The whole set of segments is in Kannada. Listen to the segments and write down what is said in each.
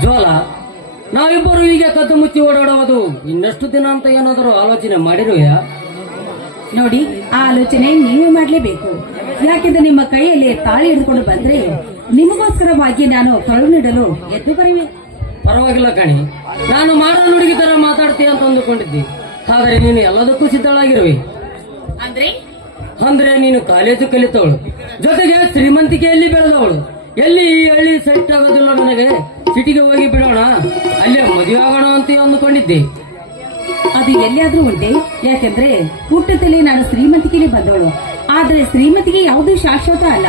ಜ್ವಾಲ. ನಾವಿಬ್ಬರು ಹೀಗೆ ಕದ್ದು ಮುಚ್ಚಿ ಓಡಾಡುವುದು. ಇನ್ನಷ್ಟು ದಿನ ಅಂತ ಏನಾದರೂ ಆಲೋಚನೆ ಮಾಡಿರೋಯ? ನೋಡಿ ಆ ಆಲೋಚನೆ ನೀವೇ ಮಾಡಲೇಬೇಕು. ಯಾಕೆಂದ್ರೆ ನಿಮ್ಮ ಕೈಯಲ್ಲಿ ತಾಳಿ ಹಿಡಿದುಕೊಂಡು ಬಂದ್ರೆ ನಿಮಗೋಸ್ಕರವಾಗಿ ನಾನು ತೊಳೆ ನೀಡಲು ಎದ್ದು ಬರುವೆ. ಪರವಾಗಿಲ್ಲ ಕಣಿ. ನಾನು ಮಾಡೋ ನುಡುಗಿ ತರ ಮಾತಾಡ್ತೀಯ ಅಂತ ಅಂದುಕೊಂಡಿದ್ದೆ. ಆದರೆ ನೀನು ಎಲ್ಲದಕ್ಕೂ ಸಿದ್ಧಳಾಗಿರುವೆ. ಅಂದ್ರೆ? ಅಂದ್ರೆ ನೀನು ಕಾಲೇಜು ಕಲಿತವಳು. ಜೊತೆಗೆ ಶ್ರೀಮಂತಿಕೆಯಲ್ಲಿ ಬೆಳೆದವಳು. ಎಲ್ಲಿ ಎಲ್ಲಿ ಹಳ್ಳಿ ಸೆಟ್ ಆಗೋದಿಲ್ಲ ನನಗೆ? ಸಿಟಿಗೆ ಹೋಗಿ ಬಿಡೋಣ. ಅಲ್ಲೇ ಮದುವೆ ಆಗೋಣ ಅಂತ ಅಂದುಕೊಂಡಿದ್ದೆ. ಅದು ಎಲ್ಲಿಯಾದ್ರೂ ಉಂಟೆ. ಯಾಕೆಂದ್ರೆ ಹುಟ್ಟದಲ್ಲಿ ನಾನು ಶ್ರೀಮತಿಗೆ ಬಂದವಳು. ಆದ್ರೆ ಶ್ರೀಮತಿಗೆ ಯಾವುದೂ ಶಾಶ್ವತ ಅಲ್ಲ.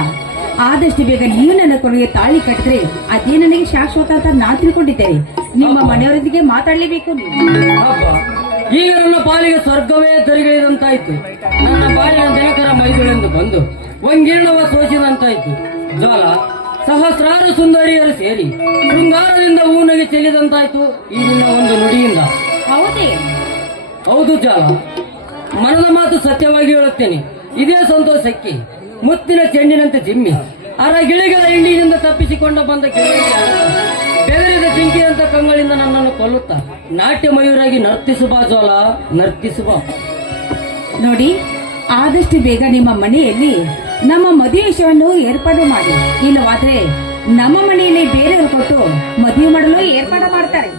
ಆದಷ್ಟು ಬೇಗ ನೀವು ನನ್ನ ಕೊನೆಗೆ ತಾಳಿ ಕಟ್ಟಿದ್ರೆ ಅದೇ ನನಗೆ ಶಾಶ್ವತ ಅಂತ ನಾ ತಿಳ್ಕೊಂಡಿದ್ದೇನೆ. ನಿಮ್ಮ ಮನೆಯವರೊಂದಿಗೆ ಮಾತಾಡ್ಲೇಬೇಕು ನೀವು. ಈಗ ನನ್ನ ಪಾಲಿಗೆ ಸ್ವರ್ಗವೇ ದರಿಗಳಿದಂತಾಯ್ತು ನನ್ನ ಪಾಲಿನ ದಿನಕರ ಮೈದುಳೆಂದು ಬಂದು ಒಂಗಿರಣವ ಸೋಚಿದಂತಾಯ್ತು ಜ್ವಾಲ ಸಹಸ್ರಾರು ಸುಂದರಿಯರು ಸೇರಿ ಶೃಂಗಾರದಿಂದ ಊನಗೆ ಚೆಲ್ಲಿದಂತಾಯ್ತು ಈ ನಿನ್ನ ಒಂದು ನುಡಿಯಿಂದ. ಹೌದೇ? ಹೌದು ಜಾಲ ಮನದ ಮಾತು ಸತ್ಯವಾಗಿ ಹೇಳುತ್ತೇನೆ. ಇದೇ ಸಂತೋಷಕ್ಕೆ ಮುತ್ತಿನ ಚೆಂಡಿನಂತೆ ಜಿಮ್ಮಿ ಅರ ಗಿಳಿಗಳ ಹಿಂಡಿನಿಂದ ತಪ್ಪಿಸಿಕೊಂಡ ಬಂದ ಗಿಳಿಗಳ. ಬೆದರಿದ ಚಿಂಕಿಯಂತ ಕಂಗಳಿಂದ ನನ್ನನ್ನು ಕೊಲ್ಲುತ್ತಾ ನಾಟ್ಯ ಮಯೂರಾಗಿ ನರ್ತಿಸುವ ಜೋಲ ನರ್ತಿಸುವ. ನೋಡಿ ಆದಷ್ಟು ಬೇಗ ನಿಮ್ಮ ಮನೆಯಲ್ಲಿ ನಮ್ಮ ಮದುವೆ ವಿಷಯವನ್ನು ಏರ್ಪಾಡು ಮಾಡಿ. ಇಲ್ಲವಾದ್ರೆ ನಮ್ಮ ಮನೆಯಲ್ಲಿ ಬೇರೆಯವರು ಕೊಟ್ಟು ಮದುವೆ ಮಾಡಲು ಏರ್ಪಾಡು ಮಾಡ್ತಾರೆ.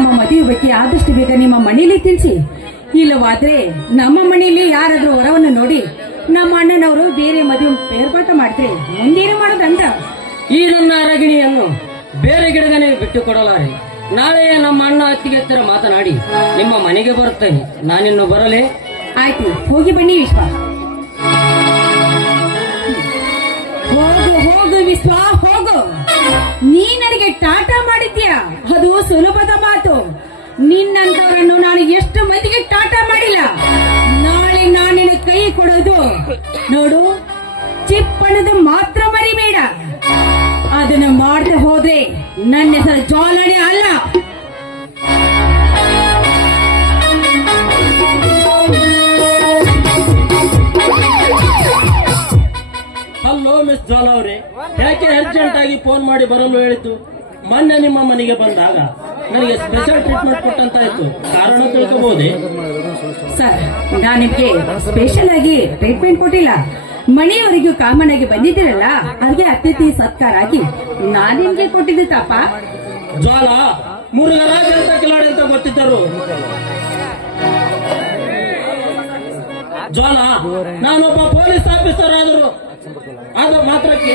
ನಮ್ಮ ಮದುವೆ ಬಗ್ಗೆ ಆದಷ್ಟು ಬೇಗ ನಿಮ್ಮ ಮನೇಲಿ ತಿಳಿಸಿ. ಇಲ್ಲವಾದ್ರೆ ನಮ್ಮ ಮನೆಯಲ್ಲಿ ಯಾರಾದ್ರೂ ವರವನ್ನು ನೋಡಿ ನಮ್ಮ ಅಣ್ಣನವರು ಬೇರೆ ಮದುವೆ ಬೇರ್ಪಾಟ ಮಾಡ್ತಾರೆ. ಮುಂದೇನು ಮಾಡೋದಂತ? ಈ ನನ್ನ ರಗಿಣಿಯನ್ನು ಬೇರೆ ಗಿಡಗನೆ ಬಿಟ್ಟು ಕೊಡಲಾರೆ ನಾಳೆ ನಮ್ಮ ಅಣ್ಣ ಅತ್ತಿಗೆ ಹತ್ತಿರ ಮಾತನಾಡಿ ನಿಮ್ಮ ಮನೆಗೆ ಬರುತ್ತೇನೆ. ನಾನಿನ್ನು ಬರಲೇ? ಆಯ್ತು ಹೋಗಿ ಬನ್ನಿ ವಿಶ್ವ. ಟಾಟಾ ಮಾಡಿದ್ಯಾ? ಅದು ಸುಲಭದ ಮಾತು. ನಿನ್ನಂತವರನ್ನು ನಾನು ಎಷ್ಟು ಮಂದಿಗೆ ಟಾಟಾ ಮಾಡಿಲ್ಲ? ನಾಳೆ ನಾನು ನಿನ್ನ ಕೈ ಕೊಡೋದು. ನೋಡು, ಚಿಪ್ಪಣದ ಮಾತ್ರ ಮರಿಬೇಡ. ಅದನ್ನ ಮಾಡದೆ ಹೋದ್ರೆ ನನ್ನ ಹೆಸರು ಜಾಲನೆ ಅಲ್ಲ. ಹಲೋ ಮಿಸ್ ಜ್ವಾಲ ಅವರೇ. ಯಾಕೆ ಅರ್ಜೆಂಟ್ ಆಗಿ ಫೋನ್ ಮಾಡಿ ಬರಲು ಹೇಳಿದ್ದು? ಮೊನ್ನೆ ನಿಮ್ಮ ಮನೆಗೆ ಬಂದಾಗ ನನಗೆ ಸ್ಪೆಷಲ್ ಟ್ರೀಟ್ಮೆಂಟ್ ಕೊಟ್ಟಂತ ಇತ್ತು. ಕಾರಣ ತಿಳ್ಕೋಬಹುದೇ ಸರ್ ನಾನು ನಿಮ್ಗೆ ಸ್ಪೆಷಲ್ ಆಗಿ ಟ್ರೀಟ್ಮೆಂಟ್ ಕೊಟ್ಟಿಲ್ಲ. ಮನೆಯವರಿಗೂ ಕಾಮನ್ ಆಗಿ ಬಂದಿದ್ದೀರಲ್ಲ ಅದಕ್ಕೆ ಅತಿಥಿ ಸತ್ಕಾರ ಆಗಿ ನಾನ್ ನಿಮ್ಗೆ ಕೊಟ್ಟಿದ್ದೆ ತಪ್ಪ ಜ್ವಾಲ ಮುರುಘರಾಜ್ ಅಂತ ಕಿಲಾಡಿ ಅಂತ ಗೊತ್ತಿದ್ದರು. ಜ್ವಾಲ ನಾನೊಬ್ಬ ಪೊಲೀಸ್ ಆಫೀಸರ್ ಆದರು ಆದ ಮಾತ್ರಕ್ಕೆ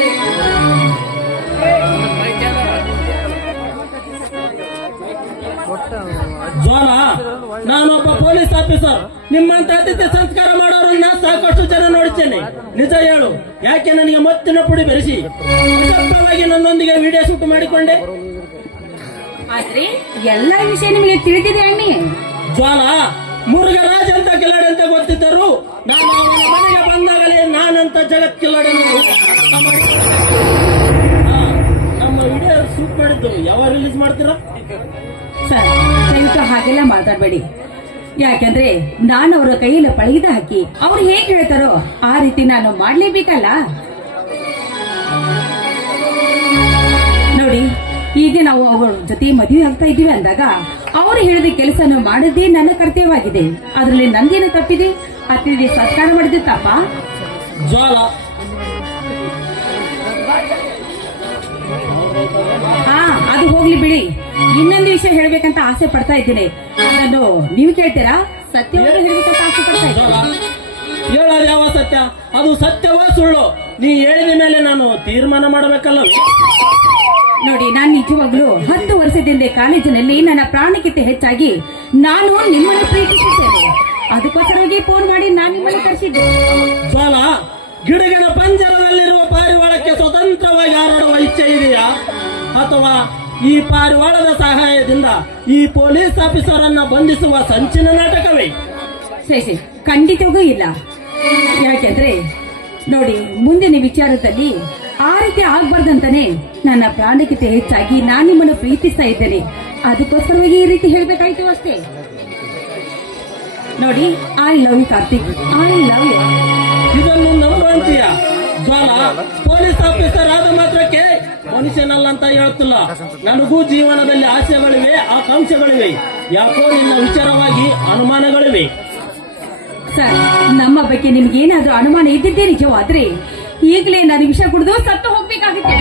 ಆಫೀಸರ್ ನಿಮ್ಮಂತ ಅತಿಥಿ ಸಂಸ್ಕಾರ ಮಾಡೋರನ್ನ ಸಾಕಷ್ಟು ಜನ ನೋಡಿದ್ದೇನೆ ನಿಜ ಹೇಳು ಯಾಕೆ ನನಗೆ ಮತ್ತಿನ ಪುಡಿ ಬೆರೆಸಿ? ಅಸಭ್ಯವಾಗಿ ನನ್ನೊಂದಿಗೆ ವಿಡಿಯೋ ಶೂಟ್ ಮಾಡಿಕೊಂಡೆ. ಆದ್ರೆ ಎಲ್ಲ ವಿಷಯ ನಿಮಗೆ ತಿಳಿದಿದೆ ಅಣ್ಣಿ. ಜ್ವಾಲ ಮುರುಘರಾಜ್ ಅಂತ ಕಿಲಾಡಿ ಅಂತ ಗೊತ್ತಿದ್ದರು. ನಾನು ಮನೆಗೆ ಬಂದಾಗಲೇ ನಾನಂತ ಜಗತ್ ಕಿಲಾಡಿ ನಮ್ಮ ವಿಡಿಯೋ ಶೂಟ್ ಮಾಡಿದ್ದು ಯಾವಾಗ ರಿಲೀಸ್ ಮಾಡ್ತೀರಾ? ಸರ್ ದಯವಿಟ್ಟು ಹಾಗೆಲ್ಲ ಮಾತಾಡಬೇಡಿ. ಯಾಕಂದ್ರೆ ನಾನು ಅವರ ಕೈಯಲ್ಲಿ ಪಳಗಿದ ಹಾಕಿ ಅವ್ರು ಹೇಗ್ ಹೇಳ್ತಾರೋ ಆ ರೀತಿ ನಾನು ಮಾಡ್ಲೇಬೇಕಲ್ಲ? ನೋಡಿ ಈಗ ನಾವು ಅವರ ಜೊತೆ ಮದುವೆ ಆಗ್ತಾ ಇದೀವಿ ಅಂದಾಗ ಅವರು ಹೇಳಿದ ಕೆಲಸನ ಮಾಡದೇ ನನ್ನ ಕರ್ತವ್ಯವಾಗಿದೆ. ಅದರಲ್ಲಿ ನಂದೇನು ತಪ್ಪಿದೆ? ಅತಿಥಿ ಸತ್ಕಾರ ಮಾಡಿದ ತಪ್ಪ? ಜ್ವಾಲ. ಹಾ ಅದು ಹೋಗ್ಲಿ ಬಿಡಿ. ಇನ್ನೊಂದು ವಿಷಯ ಹೇಳ್ಬೇಕಂತ ಆಸೆ ಪಡ್ತಾ ಇದ್ದೀನಿ. ನಾನು ನೀವು ಕೇಳ್ತೀರಾ? ಸತ್ಯವನ್ನು ಹೇಳ್ಬೇಕಂತ ಆಸೆ ಪಡ್ತಾ ಇದ್ದೀನಿ. ಹೇಳೋದು ಯಾವ ಸತ್ಯ? ಅದು ಸತ್ಯವೋ ಸುಳ್ಳು? ನೀ ಹೇಳಿದ ಮೇಲೆ ನಾನು ತೀರ್ಮಾನ ಮಾಡಬೇಕಲ್ಲ? ನೋಡಿ ನಾನು ನಿಜವಾಗ್ಲೂ ಹತ್ತು ವರ್ಷದಿಂದ ಕಾಲೇಜಿನಲ್ಲಿ ನನ್ನ ಪ್ರಾಣಕ್ಕಿಂತ ಹೆಚ್ಚಾಗಿ ನಾನು ನಿಮ್ಮನ್ನು ಪ್ರೀತಿಸುತ್ತೇನೆ ಅದಕ್ಕೋಸ್ಕರವಾಗಿ ಫೋನ್ ಮಾಡಿ ನಾನು ನಿಮ್ಮನ್ನು ಕರೆಸಿದ್ದೆ. ಜ್ವಾಲ ಗಿಡಗಿಡ ಪಂಜರದಲ್ಲಿರುವ ಪಾರಿವಾಳಕ್ಕೆ ಸ್ವತಂತ್ರವಾಗಿ ಹಾರಾಡುವ ಇಚ್ಛೆ ಇದೆಯಾ? ಅಥವಾ ಈ ಪಾರಿವಾಳದ ಸಹಾಯದಿಂದ ಈ ಪೊಲೀಸ್ ಆಫೀಸರ್ ಅನ್ನ ಬಂಧಿಸುವ ಸಂಚಿನ ನಾಟಕವೇ? ಸರಿ ಸರಿ. ಖಂಡಿತವಾಗೂ ಇಲ್ಲ. ಯಾಕೆಂದ್ರೆ ನೋಡಿ ಮುಂದಿನ ವಿಚಾರದಲ್ಲಿ ಆ ರೀತಿ ಆಗ್ಬಾರ್ದಂತಾನೆ ನನ್ನ ಪ್ರಾಣಕ್ಕಿಂತ ಹೆಚ್ಚಾಗಿ ನಾನು ನಿಮ್ಮನ್ನು ಪ್ರೀತಿಸ್ತಾ ಇದ್ದೇನೆ. ಅದಕ್ಕೋಸ್ಕರವಾಗಿ ಈ ರೀತಿ ಹೇಳ್ಬೇಕಾಯ್ತು ಅಷ್ಟೇ. ನೋಡಿ I love you Karthik. I love you ಇದನ್ನು ನಂಬುವಂತೀಯ? ಜ್ವಾಲ ಪೊಲೀಸ್ ಆಫೀಸರ್ ಆದ ಮಾತ್ರಕ್ಕೆ ಮನುಷ್ಯನಲ್ಲ ಅಂತ ಹೇಳ್ತಿಲ್ಲ ನನಗೂ ಜೀವನದಲ್ಲಿ ಆಸೆಗಳಿವೆ ಆಕಾಂಕ್ಷೆಗಳಿವೆ. ಯಾಕೋ ನಿನ್ನ ವಿಚಾರವಾಗಿ ಅನುಮಾನಗಳಿವೆ. ಸರ್ ನಮ್ಮ ಬಗ್ಗೆ ನಿಮ್ಗೆ ಏನಾದ್ರೂ ಅನುಮಾನ ಇದ್ದಿದ್ದೇ ನಿಜವಾದ್ರೆ ಈಗಲೇ ನನಗೆ ವಿಷ ಕುಡಿದು ಸತ್ತು ಹೋಗ್ಬೇಕಾಗುತ್ತೆ.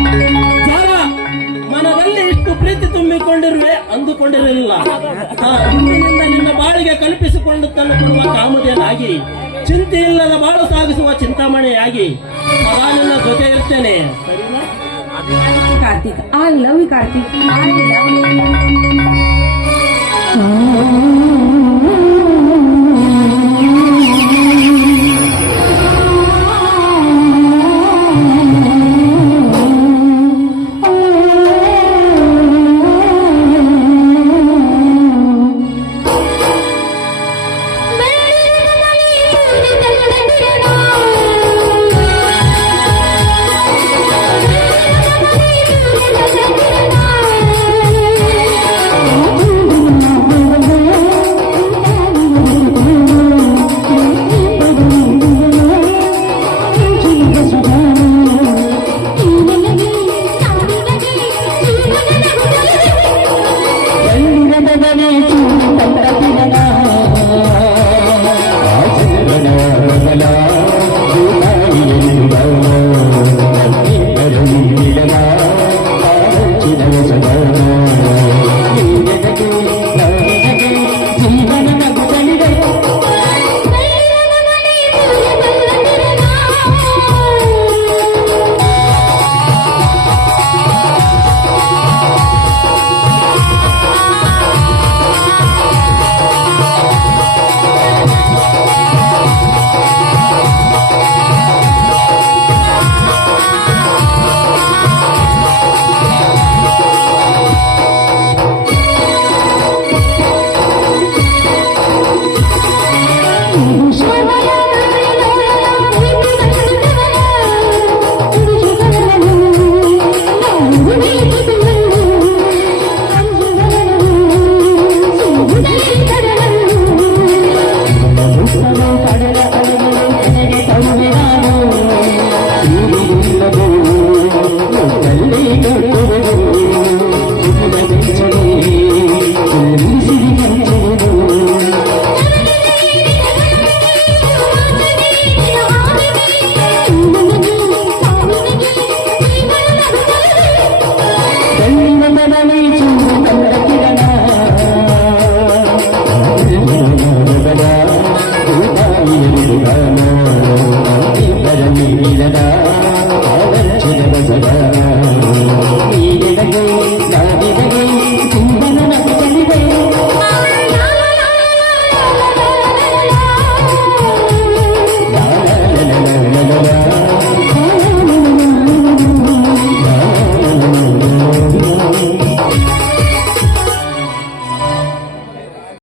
ಮನದಲ್ಲಿ ಇಷ್ಟು ಪ್ರೀತಿ ತುಂಬಿಕೊಂಡಿರುವೆ ಅಂದುಕೊಂಡಿರಲಿಲ್ಲ. ಇಂದಿನಿಂದ ನಿನ್ನ ಬಾಳಿಗೆ ಕಲ್ಪಿಸಿಕೊಂಡು ತನ್ನ ಕೊಡುವ ಕಾಮಧೇನಾಗಿ ಚಿಂತೆ ಇಲ್ಲದ ಬಾಳು ಸಾಗಿಸುವ ಚಿಂತಾಮಣಿಯಾಗಿ ಸದಾ ನಿನ್ನ ಜೊತೆ ಇರ್ತೇನೆ ಸರಿನಾ Karthik I love you Karthik I love you